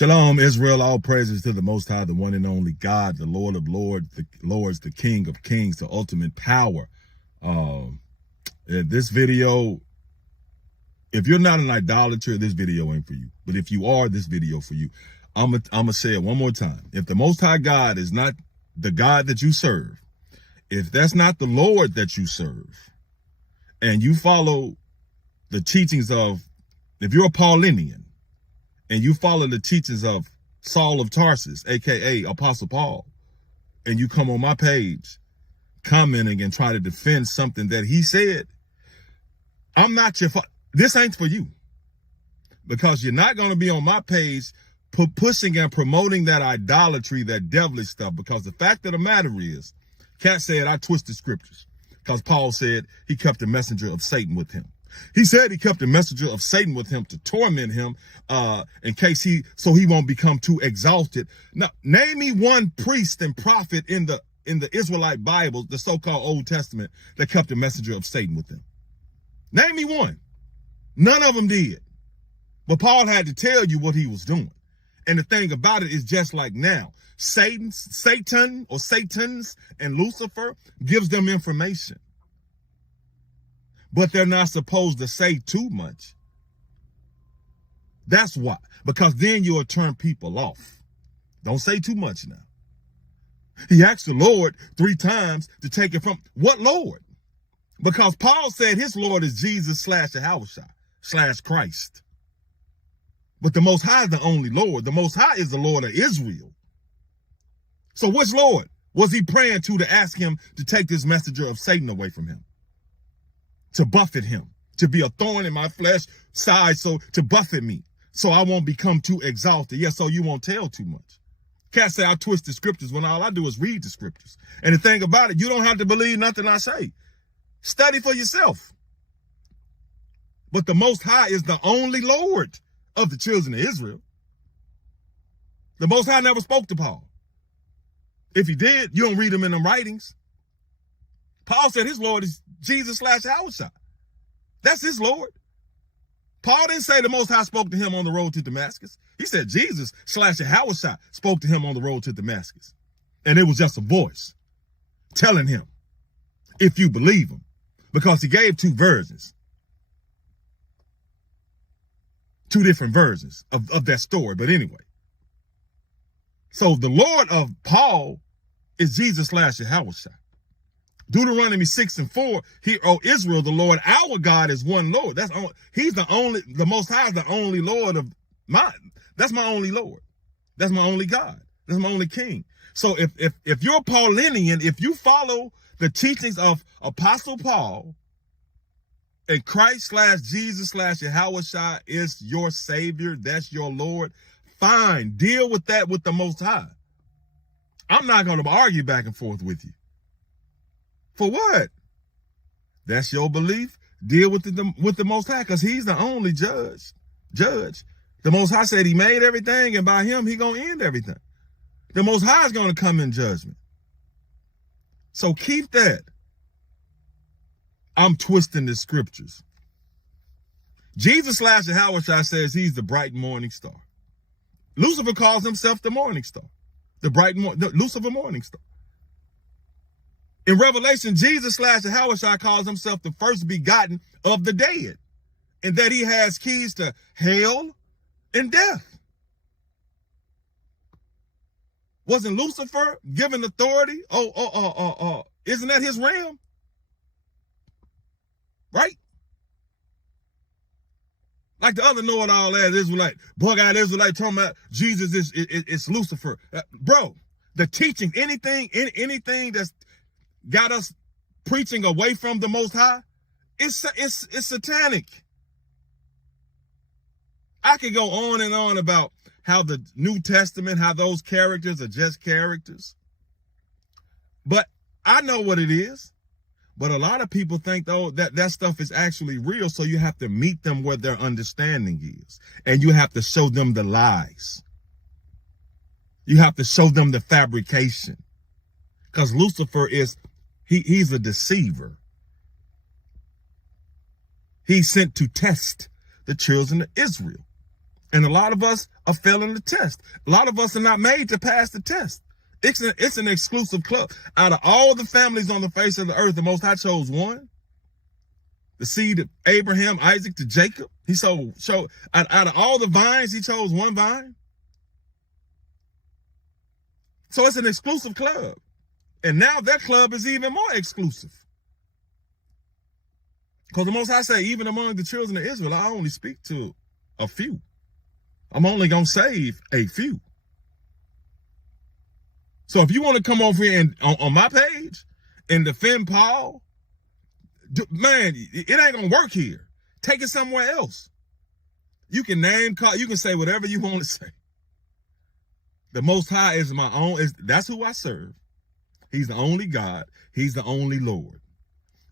Shalom, Israel. All praises to the Most High, the one and only God, the Lord of Lords, the King of Kings, the ultimate power. This video, if you're not an idolater, this video ain't for you. But if you are, this video for you. I'm gonna say it one more time. If the Most High God is not the God that you serve, if that's not the Lord that you serve, and you follow the teachings of, if you're a Paulinian, and you follow the teachings of Saul of Tarsus, aka Apostle Paul, and you come on my page commenting and try to defend something that he said, I'm not your this ain't for you, because you're not going to be on my page pushing and promoting that idolatry, that devilish stuff. Because the fact of the matter is, Cat said I twisted scriptures, because Paul said he kept a messenger of Satan with him. He said he kept a messenger of Satan with him to torment him, in case he won't become too exalted. Now, name me one priest and prophet in the Israelite Bible, the so-called Old Testament, that kept a messenger of Satan with them. Name me one. None of them did. But Paul had to tell you what he was doing. And the thing about it is, just like now, Satan or Satans and Lucifer gives them information. But they're not supposed to say too much. That's why. Because then you'll turn people off. Don't say too much now. He asked the Lord 3 times to take it from, what Lord? Because Paul said his Lord is Jesus / yahawashi / Christ. But the Most High is the only Lord. The Most High is the Lord of Israel. So which Lord was he praying to ask him to take this messenger of Satan away from him? To buffet him, to be a thorn in my flesh side, so to buffet me, so I won't become too exalted. Yes, so you won't tell too much. Can't say I twist the scriptures when all I do is read the scriptures. And the thing about it, you don't have to believe nothing I say. Study for yourself. But the Most High is the only Lord of the children of Israel. The Most High never spoke to Paul. If he did, you don't read them in them writings. Paul said his Lord is Jesus / yahawashi. That's his Lord. Paul didn't say the Most High spoke to him on the road to Damascus. He said Jesus / yahawashi spoke to him on the road to Damascus. And it was just a voice telling him, if you believe him. Because he gave 2 versions. 2 different versions of that story. But anyway. So the Lord of Paul is Jesus / yahawashi. Deuteronomy 6:4, hear, O Israel, the Lord our God is one Lord. He's the only, the Most High is the only Lord of mine. That's my only Lord. That's my only God. That's my only King. So if you're a Paulinian, if you follow the teachings of Apostle Paul, and Christ / Jesus / yahawashi is your Savior, that's your Lord, fine, deal with that with the Most High. I'm not going to argue back and forth with you. For what? That's your belief. Deal with the Most High, because he's the only judge. The Most High said he made everything, and by him, he going to end everything. The Most High is going to come in judgment. So keep that. I'm twisting the scriptures. Jesus / yahawashi says he's the bright morning star. Lucifer calls himself the morning star. The Lucifer morning star. In Revelation, Jesus / yahawashi calls himself the first begotten of the dead, and that he has keys to hell and death. Wasn't Lucifer given authority? Isn't that his realm? Right? Like the other know-it-all ass Israelite, bug-eyed Israelite talking about Jesus is Lucifer. Bro, the teaching, anything that's got us preaching away from the Most High, it's satanic. I could go on and on about how the New Testament, how those characters are just characters. But I know what it is. But a lot of people think, though, that stuff is actually real. So you have to meet them where their understanding is. And you have to show them the lies. You have to show them the fabrication. Because Lucifer he's a deceiver. He's sent to test the children of Israel. And a lot of us are failing the test. A lot of us are not made to pass the test. It's an exclusive club. Out of all the families on the face of the earth, the Most High chose one. The seed of Abraham, Isaac to Jacob. He showed out of all the vines, he chose one vine. So it's an exclusive club. And now that club is even more exclusive. Because the Most High say, even among the children of Israel, I only speak to a few. I'm only going to save a few. So if you want to come over here and on my page and defend Paul, man, it ain't going to work here. Take it somewhere else. You can call, you can say whatever you want to say. The Most High is my own, that's who I serve. He's the only God. He's the only Lord.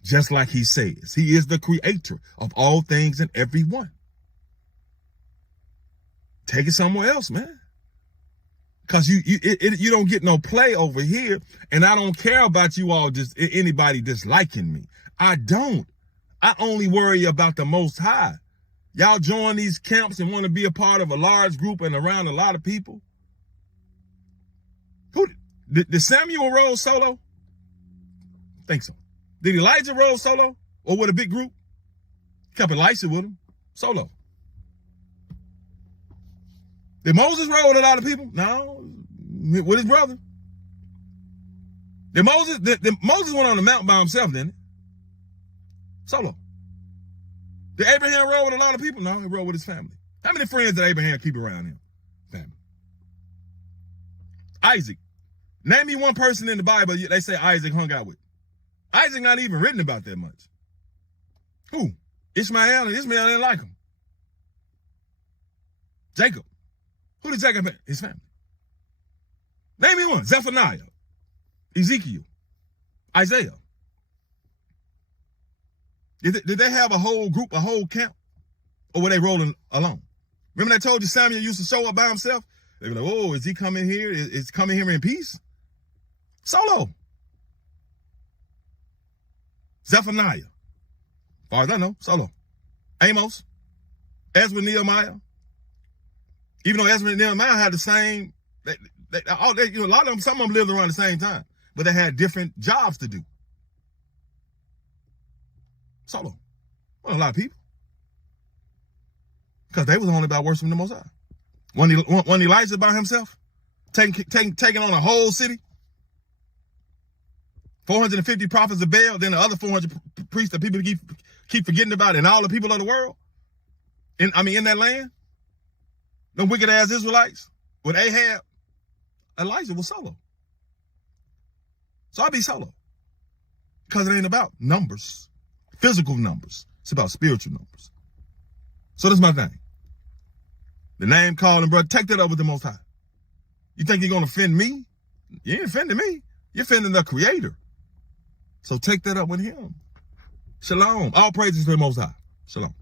Just like he says, he is the creator of all things and everyone. Take it somewhere else, man. Because you don't get no play over here. And I don't care about you all, just anybody disliking me. I don't. I only worry about the Most High. Y'all join these camps and want to be a part of a large group and around a lot of people. Did Samuel roll solo? Think so. Did Elijah roll solo or with a big group? Kept Elisha with him, solo. Did Moses roll with a lot of people? No, with his brother. Did Moses went on the mountain by himself, didn't he? Solo. Did Abraham roll with a lot of people? No, he rolled with his family. How many friends did Abraham keep around him? Family. Isaac. Name me one person in the Bible they say Isaac hung out with. Isaac not even written about that much. Who? Ishmael, and Ishmael didn't like him. Jacob. Who did Jacob have? His family. Name me one. Zephaniah. Ezekiel. Isaiah. Did they have a whole group, a whole camp? Or were they rolling alone? Remember I told you Samuel used to show up by himself? They were like, oh, is he coming here? Is he coming here in peace? Solo. Zephaniah. As far as I know, solo. Amos. Ezra, Nehemiah. Even though Ezra and Nehemiah had the same, a lot of them, some of them lived around the same time, but they had different jobs to do. Solo. Well, a lot of people. Because they was only about worshiping the Most High. One Elijah by himself, taking on a whole city. 450 prophets of Baal, then the other 400 priests that people keep forgetting about, and all the people of the world. In that land. The wicked ass Israelites with Ahab. Elijah was solo. So I'll be solo. Because it ain't about numbers, physical numbers. It's about spiritual numbers. So that's my thing. The name calling, bro, take that up with the Most High. You think you're going to offend me? You ain't offending me. You're offending the Creator. So take that up with him. Shalom. All praises to the Most High. Shalom.